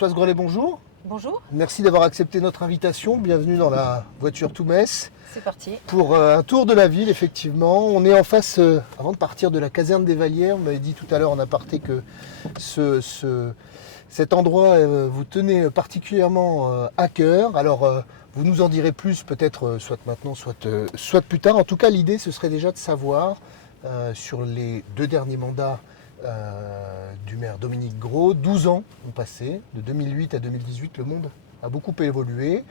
Françoise Grelet, bonjour. Bonjour, Merci d'avoir accepté notre invitation. Bienvenue dans la voiture to Metz c'est parti. pour un tour de la ville, effectivement. On est en face, avant de partir de la caserne des Vallières, on m'avait dit tout à l'heure en aparté que cet endroit vous tenait particulièrement à cœur. Alors, vous nous en direz plus peut-être soit maintenant, soit plus tard. En tout cas, l'idée, ce serait déjà de savoir sur les 2 derniers mandats du maire Dominique Gros. 12 ans ont passé, de 2008 à 2018, le monde a beaucoup évolué,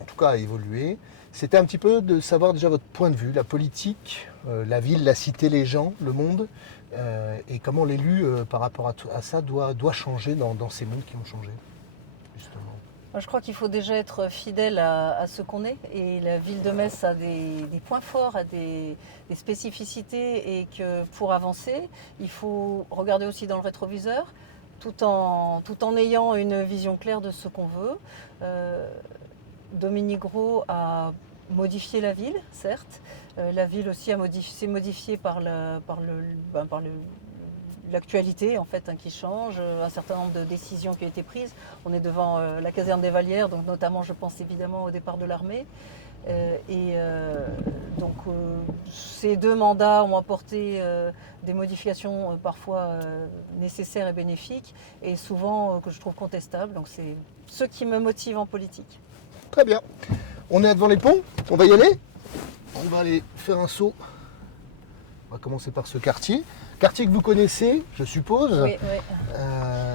en tout cas a évolué. C'était un petit peu de savoir déjà votre point de vue, la politique, la ville, la cité, les gens, le monde, et comment l'élu par rapport à ça doit changer dans ces mondes qui ont changé, justement. Je crois qu'il faut déjà être fidèle à ce qu'on est, et la ville de Metz a des points forts, a des spécificités, et que pour avancer, il faut regarder aussi dans le rétroviseur, tout en ayant une vision claire de ce qu'on veut. Dominique Gros a modifié la ville, certes. La ville aussi s'est modifiée par l'actualité en fait, qui change, un certain nombre de décisions qui ont été prises. On est devant la caserne des Vallières, donc notamment je pense évidemment au départ de l'armée. Donc ces 2 mandats ont apporté des modifications parfois nécessaires et bénéfiques, et souvent que je trouve contestables. Donc c'est ce qui me motive en politique. Très bien. On est devant les ponts, on va y aller. On va aller faire un saut. On va commencer par ce quartier. Quartier que vous connaissez, je suppose. Oui.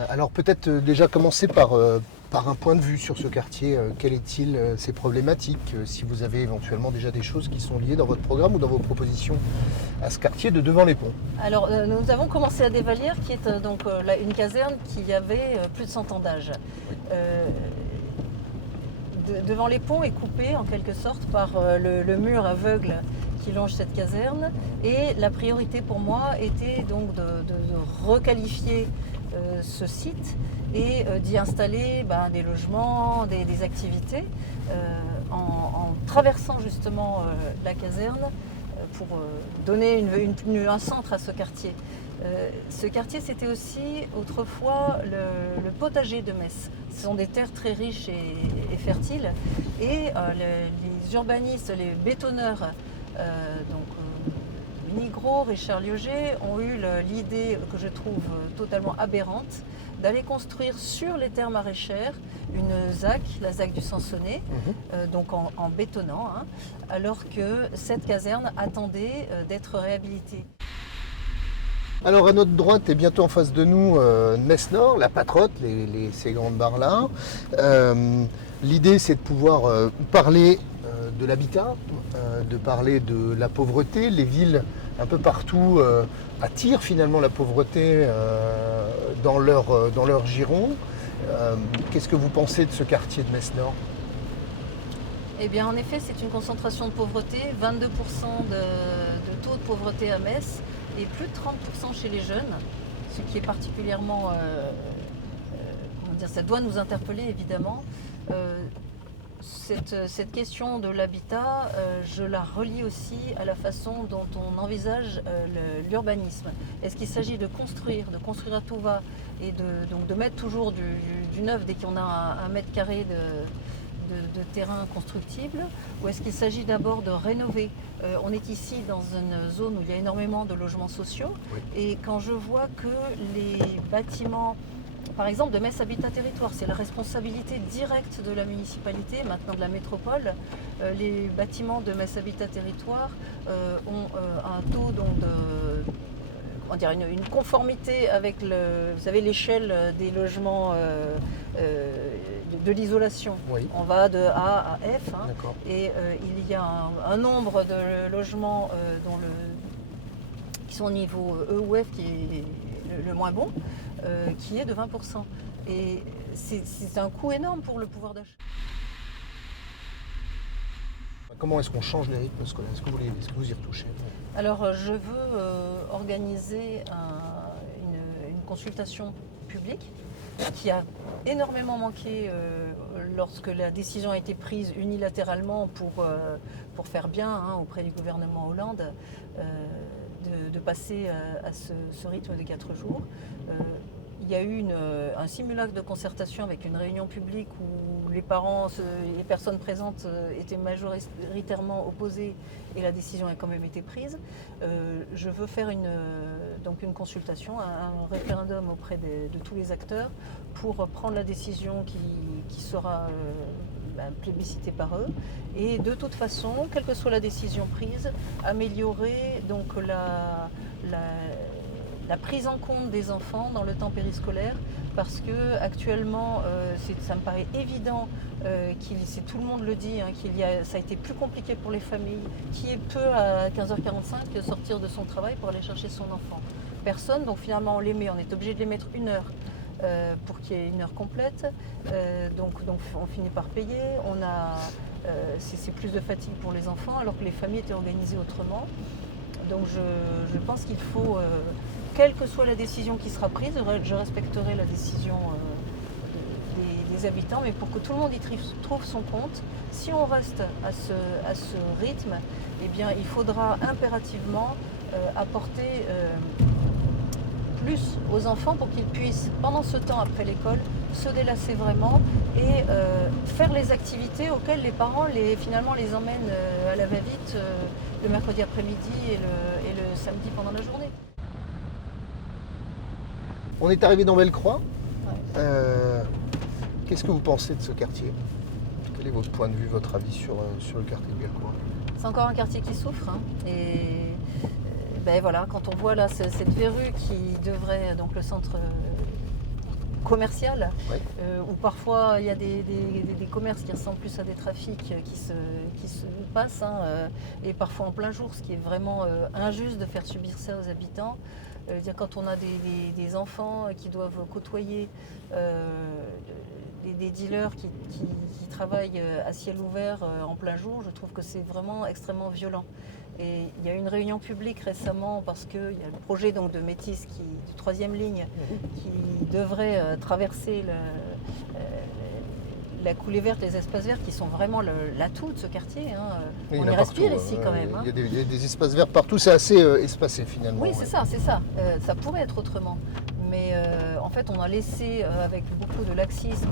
Alors peut-être déjà commencer par un point de vue sur ce quartier. Quel est-il, ses problématiques, si vous avez éventuellement déjà des choses qui sont liées dans votre programme ou dans vos propositions à ce quartier de devant les ponts. Alors nous avons commencé à des Vallières, qui est donc une caserne qui avait plus de 100 ans d'âge. Devant les ponts est coupé en quelque sorte par le mur aveugle qui longe cette caserne, et la priorité pour moi était donc de requalifier ce site et d'y installer des logements, des activités en traversant justement la caserne pour donner un centre à ce quartier. Ce quartier, c'était aussi autrefois le potager de Metz. Ce sont des terres très riches et fertiles, et les urbanistes, les bétonneurs, Dominique Gros, Richard Liogé, ont eu l'idée, que je trouve totalement aberrante, d'aller construire sur les terres maraîchères une ZAC, la ZAC du Sansonnet, donc en bétonnant, alors que cette caserne attendait d'être réhabilitée. Alors à notre droite et bientôt en face de nous, Metz Nord, la Patrotte, ces grandes barres-là. L'idée, c'est de pouvoir parler de l'habitat, de parler de la pauvreté. Les villes un peu partout attirent finalement la pauvreté dans leur giron. Qu'est-ce que vous pensez de ce quartier de Metz Nord ? Eh bien, en effet, c'est une concentration de pauvreté, 22% de taux de pauvreté à Metz, et plus de 30% chez les jeunes, ce qui est particulièrement, ça doit nous interpeller évidemment. Cette question de l'habitat, je la relie aussi à la façon dont on envisage l'urbanisme. Est-ce qu'il s'agit de construire à tout va, et donc de mettre toujours du neuf dès qu'on a un mètre carré de terrain constructible, ou est-ce qu'il s'agit d'abord de rénover ? On est ici dans une zone où il y a énormément de logements sociaux, oui. Et quand je vois que les bâtiments, par exemple de Metz Habitat Territoire, c'est la responsabilité directe de la municipalité, maintenant de la métropole, les bâtiments de Metz Habitat Territoire ont un taux donc une conformité avec vous savez, l'échelle des logements de l'isolation. Oui. On va de A à F, et il y a un nombre de logements qui sont au niveau E ou F, qui est le moins bon, qui est de 20%. Et c'est un coût énorme pour le pouvoir d'achat. Comment est-ce qu'on change les rythmes scolaires ? Est-ce que vous y retouchez ? Alors, je veux organiser une consultation publique qui a énormément manqué lorsque la décision a été prise unilatéralement pour faire bien auprès du gouvernement Hollande de passer à ce rythme de 4 jours. il y a eu un simulacre de concertation avec une réunion publique où les parents, les personnes présentes étaient majoritairement opposées et la décision a quand même été prise. Je veux faire donc une consultation, un référendum auprès de tous les acteurs pour prendre la décision qui sera plébiscitée par eux. Et de toute façon, quelle que soit la décision prise, améliorer donc la prise en compte des enfants dans le temps périscolaire, parce que actuellement ça me paraît évident tout le monde le dit, hein, ça a été plus compliqué pour les familles, qui est peu à 15h45 de sortir de son travail pour aller chercher son enfant. Personne, donc finalement on les met, on est obligé de les mettre 1 heure pour qu'il y ait 1 heure complète, donc on finit par payer, c'est plus de fatigue pour les enfants alors que les familles étaient organisées autrement. Donc je pense qu'il faut, quelle que soit la décision qui sera prise, je respecterai la décision des habitants, mais pour que tout le monde y trouve son compte, si on reste à ce rythme, eh bien, il faudra impérativement apporter plus aux enfants pour qu'ils puissent, pendant ce temps après l'école, se délasser vraiment et faire les activités auxquelles les parents finalement les emmènent à la va-vite le mercredi après-midi et le samedi pendant la journée. On est arrivé dans Bellecroix. Ouais. Qu'est-ce que vous pensez de ce quartier? Quel est votre point de vue, votre avis sur le quartier de Bellecroix? C'est encore un quartier qui souffre, hein, et ben voilà, quand on voit là cette verrue qui devrait, donc le centre commercial, Oui. où parfois il y a des commerces qui ressemblent plus à des trafics qui se passent, hein, et parfois en plein jour, ce qui est vraiment injuste de faire subir ça aux habitants. Quand on a des enfants qui doivent côtoyer des dealers qui travaillent à ciel ouvert en plein jour, je trouve que c'est vraiment extrêmement violent. Et il y a eu une réunion publique récemment parce qu'il y a le projet donc, de Métis de 3e ligne qui devrait traverser la coulée verte, les espaces verts qui sont vraiment l'atout de ce quartier. Hein. On y respire ici quand même. Il y a des espaces verts partout, c'est assez espacé finalement. Oui, c'est ça. Ça pourrait être autrement. Mais en fait, on a laissé, avec beaucoup de laxisme,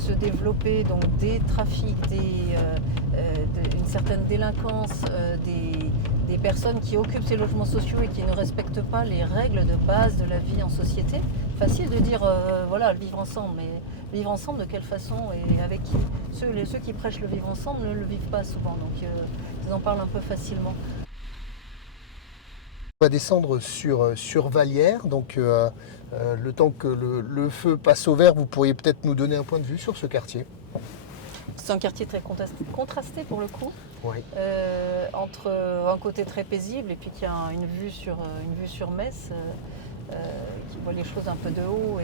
se développer donc, des trafics, une certaine délinquance, des personnes qui occupent ces logements sociaux et qui ne respectent pas les règles de base de la vie en société. Facile de dire, voilà, le vivre ensemble, mais vivre ensemble de quelle façon et avec qui? Ceux qui prêchent le vivre ensemble ne le vivent pas souvent, donc ils en parlent un peu facilement. On va descendre sur Vallières, donc le temps que le feu passe au vert, vous pourriez peut-être nous donner un point de vue sur ce quartier. C'est un quartier très contrasté pour le coup, Oui. entre un côté très paisible et puis qui a une vue sur Metz, qui voit les choses un peu de haut.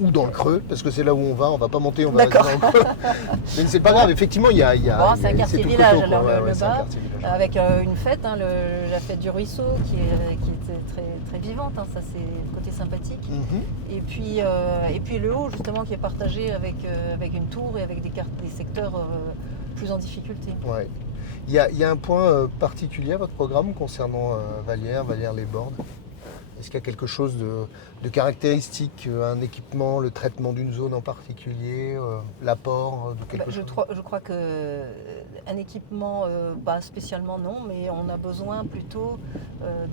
Ou dans le creux, parce que c'est là où on va pas monter, on va rester D'accord. dans le creux. Mais c'est pas grave, effectivement, il y a Bon, c'est un quartier tout village, coteau, quoi. alors le C'est un bas, quartier village. avec une fête, hein, la fête du ruisseau, qui était très, très vivante, hein, ça c'est le côté sympathique. Mhm. Et puis le haut, justement, qui est partagé avec une tour et avec des secteurs plus en difficulté. Ouais. Il y a un point particulier à votre programme concernant Vallières-les-Bordes. Est-ce qu'il y a quelque chose de caractéristique, un équipement, le traitement d'une zone en particulier, l'apport de quelque chose? Je crois qu'un équipement, pas spécialement non, mais on a besoin plutôt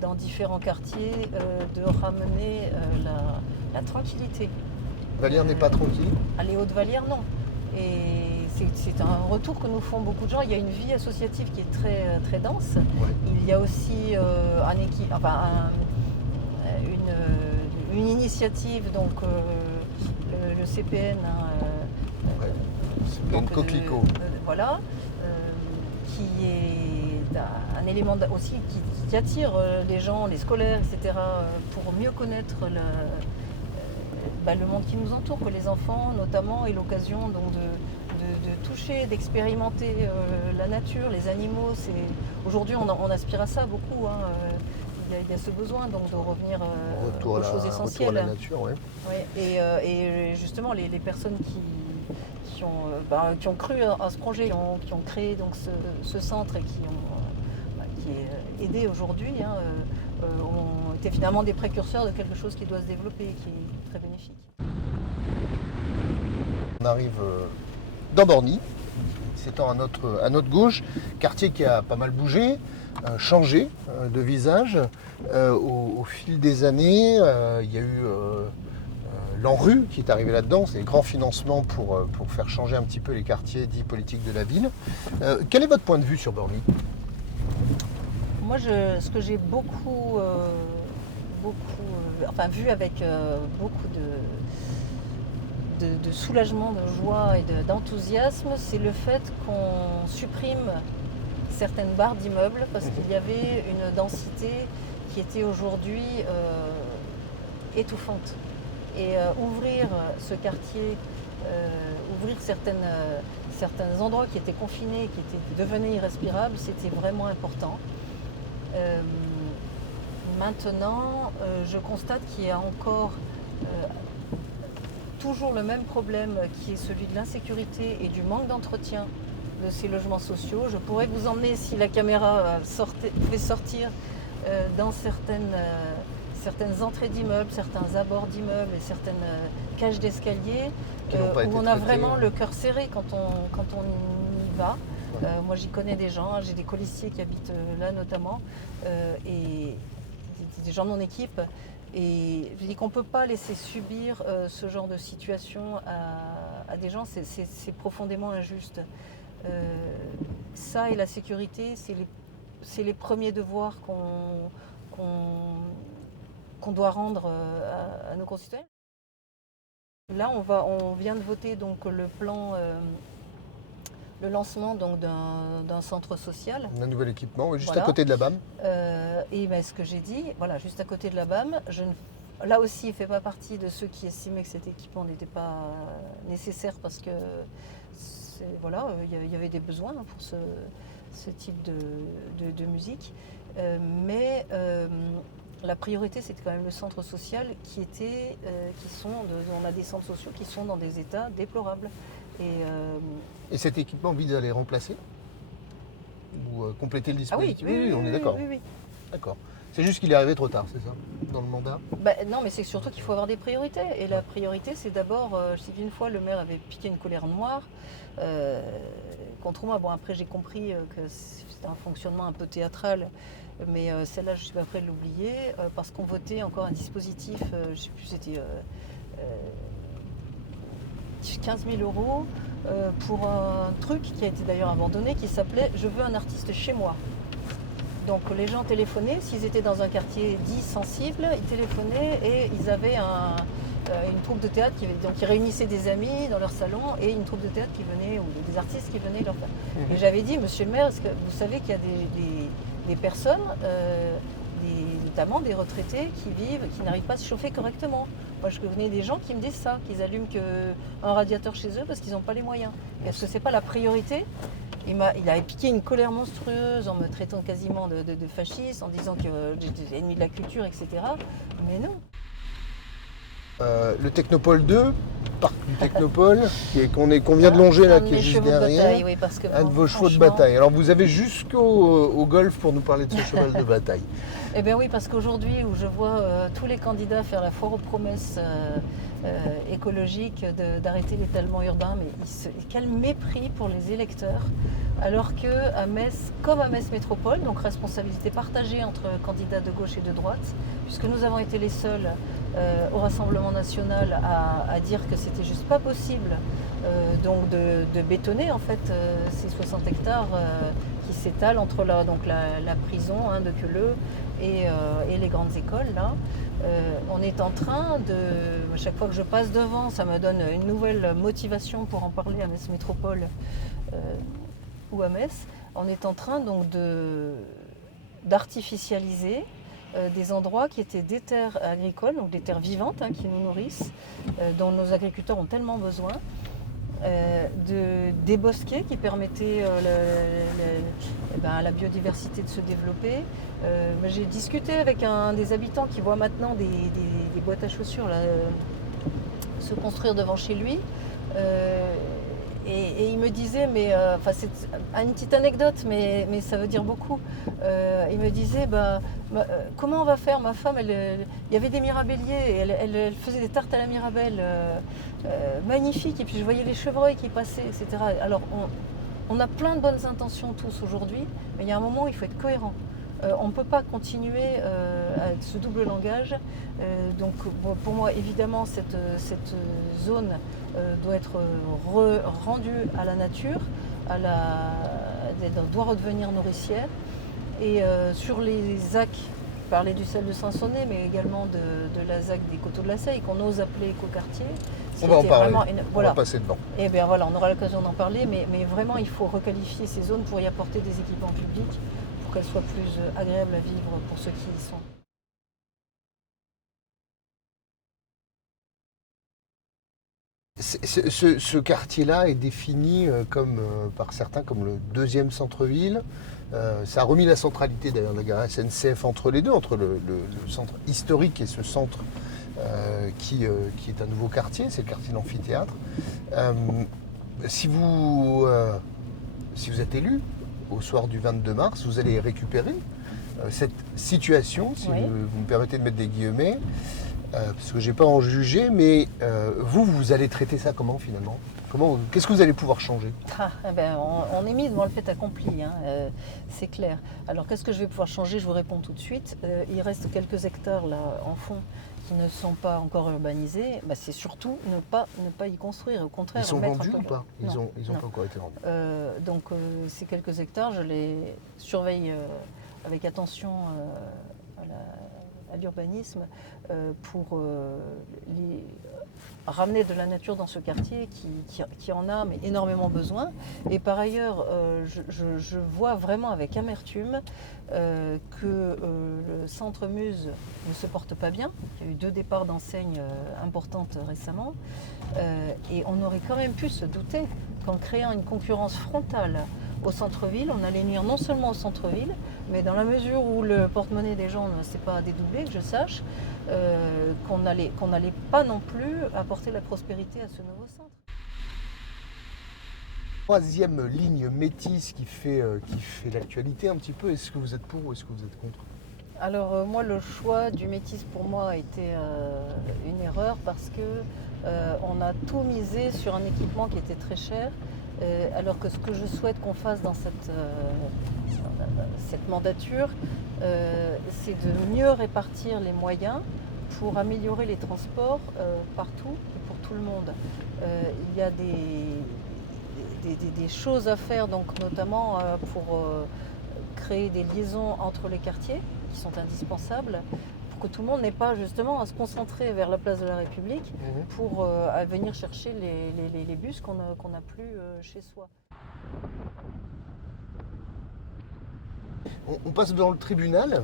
dans différents quartiers de ramener la tranquillité. Vallières n'est pas tranquille? À les Hautes-Vallières, non. Et c'est un retour que nous font beaucoup de gens. Il y a une vie associative qui est très, très dense. Ouais. Il y a aussi une initiative, donc le CPN, Ouais. C'est une coquelicot. voilà, qui est un élément aussi qui attire les gens, les scolaires, etc., pour mieux connaître le monde qui nous entoure, que les enfants notamment aient l'occasion donc de toucher, d'expérimenter la nature, les animaux. Aujourd'hui on aspire à ça beaucoup, hein. Il y a ce besoin donc de revenir aux choses essentielles. Retour à la nature, ouais. Ouais, et justement les personnes qui ont cru à ce projet, qui ont créé donc ce centre et qui est aidé aujourd'hui, hein, ont été finalement des précurseurs de quelque chose qui doit se développer et qui est très bénéfique. On arrive dans Borny, s'étend à notre gauche, quartier qui a pas mal bougé, changé de visage au fil des années. Il y a eu l'ANRU qui est arrivé là-dedans, c'est les grands financements pour faire changer un petit peu les quartiers dits politiques de la ville. Quel est votre point de vue sur Borny ? Moi, ce que j'ai beaucoup vu avec beaucoup de soulagement, de joie et d'enthousiasme, c'est le fait qu'on supprime certaines barres d'immeubles parce qu'il y avait une densité qui était aujourd'hui étouffante. Et ouvrir ce quartier, ouvrir certains endroits qui étaient confinés, qui devenaient irrespirables, c'était vraiment important. Maintenant, je constate qu'il y a encore toujours le même problème qui est celui de l'insécurité et du manque d'entretien de ces logements sociaux. Je pourrais vous emmener, si la caméra pouvait sortir, dans certaines entrées d'immeubles, certains abords d'immeubles et certaines cages d'escalier où on a vraiment le cœur serré quand on y va. Moi j'y connais des gens, j'ai des colistiers qui habitent là notamment et des gens de mon équipe. Et je dis qu'on ne peut pas laisser subir ce genre de situation à des gens, c'est profondément injuste. Ça et la sécurité, c'est les premiers devoirs qu'on doit rendre à nos concitoyens. Là, on vient de voter donc le plan, le lancement donc d'un centre social. Un nouvel équipement, oui, juste Voilà. à côté de la BAM. Et ben, ce que j'ai dit, voilà, juste à côté de la BAM, là aussi, il ne fait pas partie de ceux qui estimaient que cet équipement n'était pas nécessaire parce que voilà, il y avait des besoins pour ce type de musique. Mais la priorité, c'était quand même le centre social on a des centres sociaux qui sont dans des états déplorables. Et cet équipement vise à les remplacer ou compléter le dispositif? Oui, on est d'accord. Oui. D'accord. C'est juste qu'il est arrivé trop tard, c'est ça, dans le mandat? Non, mais c'est surtout qu'il faut avoir des priorités. Et la priorité, c'est d'abord, je sais qu'une fois, le maire avait piqué une colère noire contre moi. Bon, après, j'ai compris que c'était un fonctionnement un peu théâtral. Mais celle-là, je ne suis pas prête de l'oublier, parce qu'on votait encore un dispositif, je ne sais plus, c'était 15 000 € pour un truc qui a été d'ailleurs abandonné, qui s'appelait « Je veux un artiste chez moi ». Donc les gens téléphonaient, s'ils étaient dans un quartier dit sensible, ils téléphonaient et ils avaient une troupe de théâtre qui réunissait des amis dans leur salon et une troupe de théâtre qui venait, ou des artistes qui venaient leur faire. Et j'avais dit, monsieur le maire, est-ce que vous savez qu'il y a des personnes, notamment des retraités qui n'arrivent pas à se chauffer correctement. Moi je connais des gens qui me disent ça, qu'ils allument un radiateur chez eux parce qu'ils n'ont pas les moyens. Est-ce que c'est pas la priorité ? Il avait piqué une colère monstrueuse en me traitant quasiment de fasciste, en disant que j'étais ennemi de la culture, etc. Mais non. Le Technopole 2, parc du Technopole, qu'on vient de longer là, qui est juste derrière. Bataille, oui, parce que, un de vos chevaux de bataille. Alors vous avez jusqu'au golf pour nous parler de ce cheval de bataille. Eh bien oui, parce qu'aujourd'hui où je vois tous les candidats faire la foire aux promesses écologiques d'arrêter l'étalement urbain, mais quel mépris pour les électeurs, alors qu'à Metz, comme à Metz Métropole, donc responsabilité partagée entre candidats de gauche et de droite, puisque nous avons été les seuls au Rassemblement national à dire que c'était juste pas possible donc de bétonner en fait ces 60 hectares qui s'étalent entre la prison de Queuleux et les grandes écoles là. On est en train à chaque fois que je passe devant, ça me donne une nouvelle motivation pour en parler à Metz Métropole ou à Metz. On est en train donc d'artificialiser des endroits qui étaient des terres agricoles, donc des terres vivantes qui nous nourrissent, dont nos agriculteurs ont tellement besoin, des bosquets qui permettaient à la biodiversité de se développer. J'ai discuté avec un des habitants qui voit maintenant des boîtes à chaussures là, se construire devant chez lui. Et il me disait, mais enfin c'est une petite anecdote, mais ça veut dire beaucoup. Il me disait, comment on va faire? Ma femme, il y avait des mirabelliers, et elle faisait des tartes à la mirabelle magnifiques, et puis je voyais les chevreuils qui passaient, etc. Alors on a plein de bonnes intentions tous aujourd'hui, mais il y a un moment où il faut être cohérent. On ne peut pas continuer avec ce double langage. Donc bon, pour moi, évidemment, cette zone doit être rendue à la nature, doit redevenir nourricière. Et sur les ZAC, je parlais du sel de Saint-Sonnet, mais également de la ZAC des Coteaux de la Seille, qu'on ose appeler écoquartier. On va en parler, voilà. on va passer devant. Et bien voilà, on aura l'occasion d'en parler, mais vraiment il faut requalifier ces zones pour y apporter des équipements publics, pour qu'elles soient plus agréables à vivre pour ceux qui y sont. Ce quartier-là est défini par certains comme le deuxième centre-ville. Ça a remis la centralité d'ailleurs de la gare SNCF entre les deux, entre le centre historique et ce centre qui est un nouveau quartier, c'est le quartier de l'amphithéâtre. Si vous êtes élu au soir du 22 mars, vous allez récupérer cette situation, si Oui. vous me permettez de mettre des guillemets, parce que je n'ai pas à en juger, mais vous allez traiter ça comment finalement? Qu'est-ce que vous allez pouvoir changer? On est mis devant le fait accompli, hein, c'est clair. Alors qu'est-ce que je vais pouvoir changer? Je vous réponds tout de suite. Il reste quelques hectares là en fond qui ne sont pas encore urbanisés. C'est surtout ne pas y construire. Au contraire, Ils sont mettre vendus un peu ou pas? Ils Non, n'ont non. pas encore été vendus. Donc ces quelques hectares, je les surveille avec attention à l'urbanisme pour ramener de la nature dans ce quartier qui en a mais énormément besoin. Et par ailleurs, je vois vraiment avec amertume que le centre Muse ne se porte pas bien. Il y a eu 2 départs d'enseignes importantes récemment. Et on aurait quand même pu se douter qu'en créant une concurrence frontale au centre-ville, on allait nuire non seulement au centre-ville, mais dans la mesure où le porte-monnaie des gens ne s'est pas dédoublé, que je sache, qu'on n'allait pas non plus apporter la prospérité à ce nouveau centre. Troisième ligne métisse qui fait l'actualité un petit peu, est-ce que vous êtes pour ou est-ce que vous êtes contre? Alors moi, le choix du métis pour moi a été une erreur parce que on a tout misé sur un équipement qui était très cher, alors que ce que je souhaite qu'on fasse dans cette mandature, c'est de mieux répartir les moyens pour améliorer les transports partout et pour tout le monde. Il y a des choses à faire, donc notamment pour créer des liaisons entre les quartiers qui sont indispensables pour que tout le monde n'ait pas justement à se concentrer vers la place de la République pour à venir chercher les bus qu'on n'a plus chez soi. On passe dans le tribunal.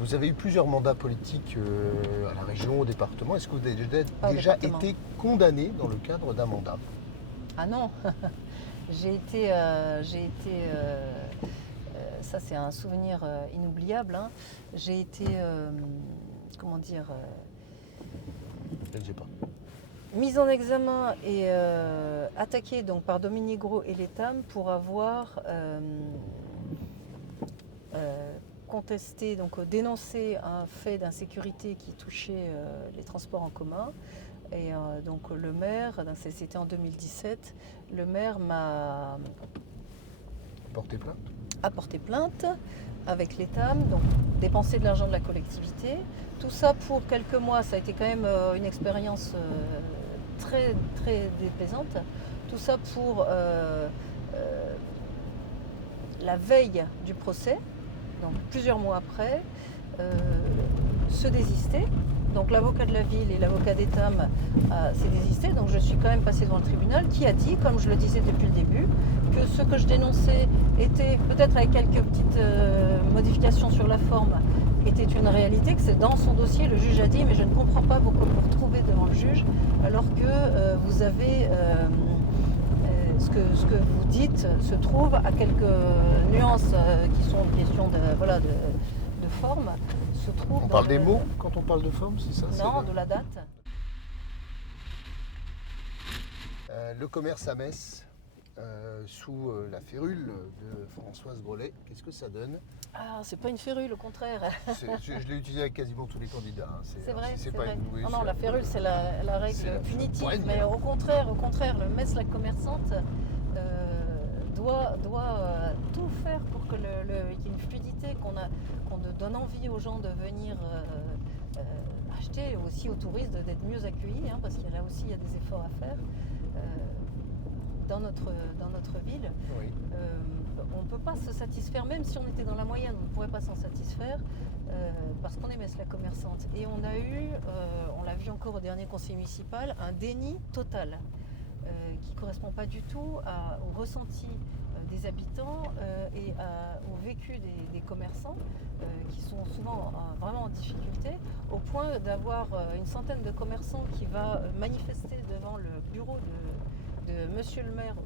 Vous avez eu plusieurs mandats politiques à la région, au département. Est-ce que vous avez déjà été condamné dans le cadre d'un mandat? Ah non, j'ai été ça c'est un souvenir inoubliable, hein. J'ai été, Je ne sais pas. mise en examen et attaquée donc par Dominique Gros et l'Étam pour avoir contesté, donc dénoncé un fait d'insécurité qui touchait les transports en commun. Et donc le maire, c'était en 2017, le maire m'a porté plainte avec l'Étam, donc dépenser de l'argent de la collectivité. Tout ça pour quelques mois, ça a été quand même une expérience très, très déplaisante. Tout ça pour la veille du procès, donc plusieurs mois après, se désister. Donc l'avocat de la ville et l'avocat d'Étam s'est désisté, donc je suis quand même passée devant le tribunal qui a dit, comme je le disais depuis le début, que ce que je dénonçais était, peut-être avec quelques petites modifications sur la forme, était une réalité, que c'est dans son dossier, le juge a dit, mais je ne comprends pas pourquoi vous vous retrouvez devant le juge alors que vous avez... ce que vous dites se trouve à quelques nuances qui sont une question de forme. Se trouve on parle des mots quand on parle de forme, c'est ça? Non, de la date. Le commerce à Metz sous la férule de Françoise Grolet. Qu'est-ce que ça donne? Ah, c'est pas une férule, au contraire. Je l'ai utilisé avec quasiment tous les candidats. Hein. C'est vrai, c'est c'est pas vrai. une- oui, Non, c'est- la férule, c'est la règle c'est la punitive. poigne. Mais au contraire, le Metz, la commerçante, doit tout faire pour qu'il y ait une fluidité, qu'on donne envie aux gens de venir acheter, aussi aux touristes d'être mieux accueillis, hein, parce qu'il y a là aussi il y a des efforts à faire dans notre ville. Oui. On ne peut pas se satisfaire, même si on était dans la moyenne, on ne pourrait pas s'en satisfaire parce qu'on est Metz la commerçante. Et on a eu, on l'a vu encore au dernier conseil municipal, un déni total qui ne correspond pas du tout au ressenti des habitants et au vécu des commerçants qui sont souvent vraiment en difficulté, au point d'avoir une centaine de commerçants qui va manifester devant le bureau de Monsieur le maire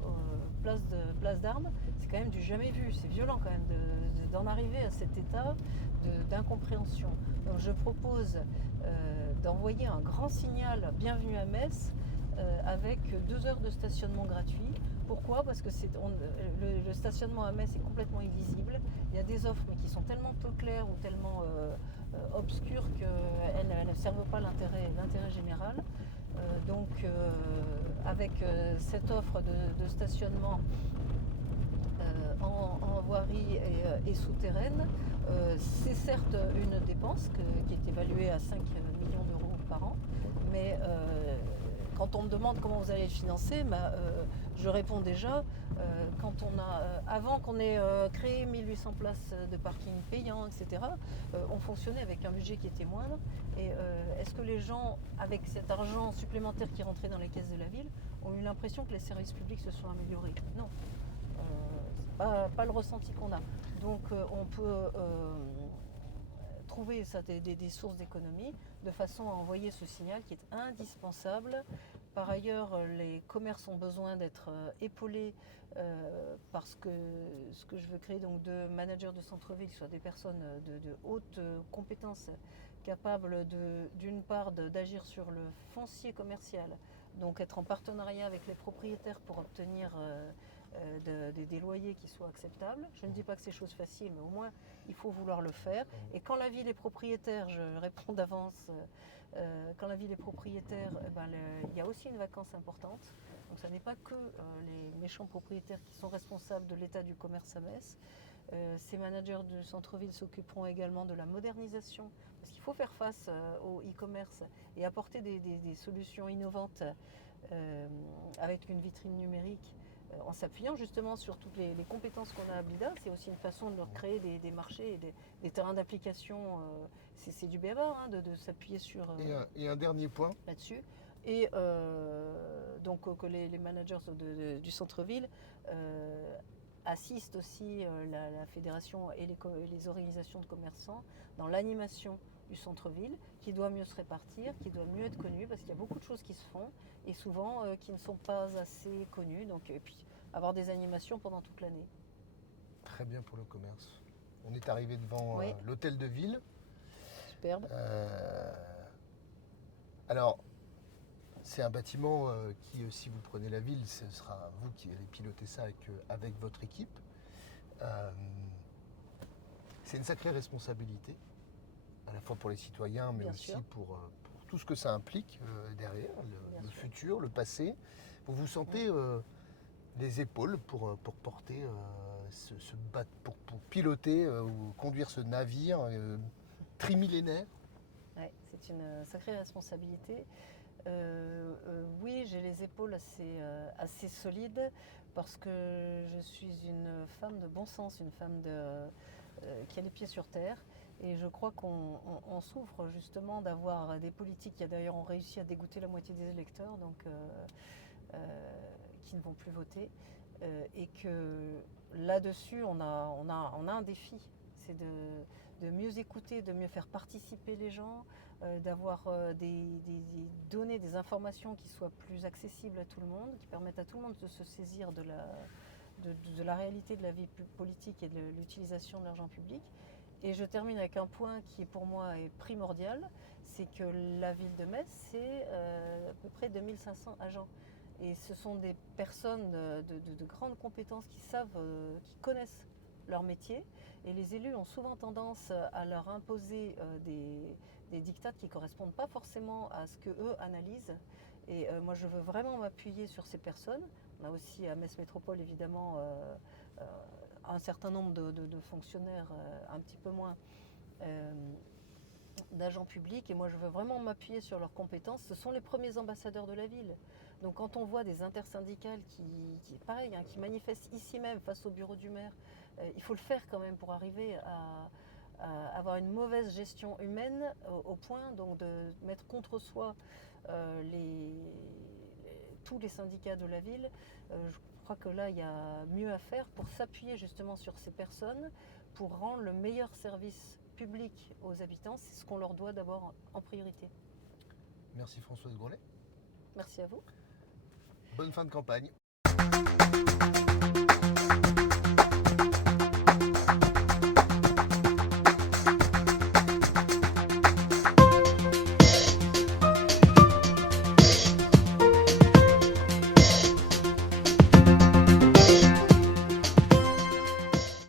place d'Armes. C'est quand même du jamais vu, c'est violent quand même d'en arriver à cet état d'incompréhension. Donc je propose d'envoyer un grand signal bienvenue à Metz avec 2 heures de stationnement gratuit. Pourquoi? Parce que le stationnement à Metz est complètement illisible. Il y a des offres mais qui sont tellement peu claires ou tellement obscures qu'elles ne servent pas l'intérêt général. Donc avec cette offre de stationnement en voirie et souterraine, c'est certes une dépense qui est évaluée à 5 millions d'euros par an, mais quand on me demande comment vous allez le financer, je réponds déjà, avant qu'on ait créé 1800 places de parking payants, etc., on fonctionnait avec un budget qui était moindre. Et est-ce que les gens, avec cet argent supplémentaire qui rentrait dans les caisses de la ville, ont eu l'impression que les services publics se sont améliorés? Non. C'est pas le ressenti qu'on a. Donc on peut trouver ça, des sources d'économie de façon à envoyer ce signal qui est indispensable. Par ailleurs, les commerces ont besoin d'être épaulés parce que ce que je veux créer, donc de managers de centre-ville, soit des personnes de haute compétence capables d'une part d'agir sur le foncier commercial, donc être en partenariat avec les propriétaires pour obtenir des loyers qui soient acceptables. Je ne dis pas que c'est chose facile, mais au moins il faut vouloir le faire. Et quand la ville est propriétaire, je réponds d'avance, quand la ville est propriétaire, il y a aussi une vacance importante. Donc ce n'est pas que les méchants propriétaires qui sont responsables de l'état du commerce à Metz. Ces managers du centre-ville s'occuperont également de la modernisation, parce qu'il faut faire face au e-commerce et apporter des solutions innovantes avec une vitrine numérique, en s'appuyant justement sur toutes les compétences qu'on a à Blida. C'est aussi une façon de créer des marchés et des terrains d'application. C'est du BABA de s'appuyer sur Et un dernier point. là-dessus. Et donc que les managers du centre-ville assistent aussi la fédération et les organisations de commerçants dans l'animation du centre-ville, qui doit mieux se répartir, qui doit mieux être connu, parce qu'il y a beaucoup de choses qui se font et souvent qui ne sont pas assez connues. Donc, et puis avoir des animations pendant toute l'année. Très bien pour le commerce. On est arrivé devant Oui. l'hôtel de ville. Superbe. Alors, c'est un bâtiment qui, si vous prenez la ville, ce sera vous qui allez piloter ça avec votre équipe. C'est une sacrée responsabilité, à la fois pour les citoyens, mais Bien aussi sûr. pour tout ce que ça implique derrière, Bien le sûr. futur, le passé. Vous vous sentez les épaules pour porter pour piloter ou conduire ce navire trimillénaire? Ouais, c'est une sacrée responsabilité. Oui, j'ai les épaules assez solides parce que je suis une femme de bon sens, une femme qui a les pieds sur terre. Et je crois qu'on souffre justement d'avoir des politiques qui d'ailleurs ont réussi à dégoûter la moitié des électeurs, donc qui ne vont plus voter. Et que là-dessus, on a un défi. C'est de mieux écouter, de mieux faire participer les gens, d'avoir des données, des informations qui soient plus accessibles à tout le monde, qui permettent à tout le monde de se saisir de la réalité de la vie politique et de l'utilisation de l'argent public. Et je termine avec un point qui pour moi est primordial, c'est que la ville de Metz, c'est à peu près 2500 agents. Et ce sont des personnes de grandes compétences qui connaissent leur métier. Et les élus ont souvent tendance à leur imposer des dictats qui ne correspondent pas forcément à ce qu'eux analysent. Et moi, je veux vraiment m'appuyer sur ces personnes. On a aussi à Metz Métropole, évidemment, un certain nombre de fonctionnaires, un petit peu moins, d'agents publics. Et moi, je veux vraiment m'appuyer sur leurs compétences. Ce sont les premiers ambassadeurs de la ville. Donc, quand on voit des intersyndicales pareil, qui manifestent ici même face au bureau du maire, il faut le faire quand même pour arriver à avoir une mauvaise gestion humaine au point donc de mettre contre soi tous les syndicats de la ville. Je crois que là, il y a mieux à faire pour s'appuyer justement sur ces personnes, pour rendre le meilleur service public aux habitants. C'est ce qu'on leur doit d'abord en priorité. Merci Françoise Grolet. Merci à vous. Bonne fin de campagne.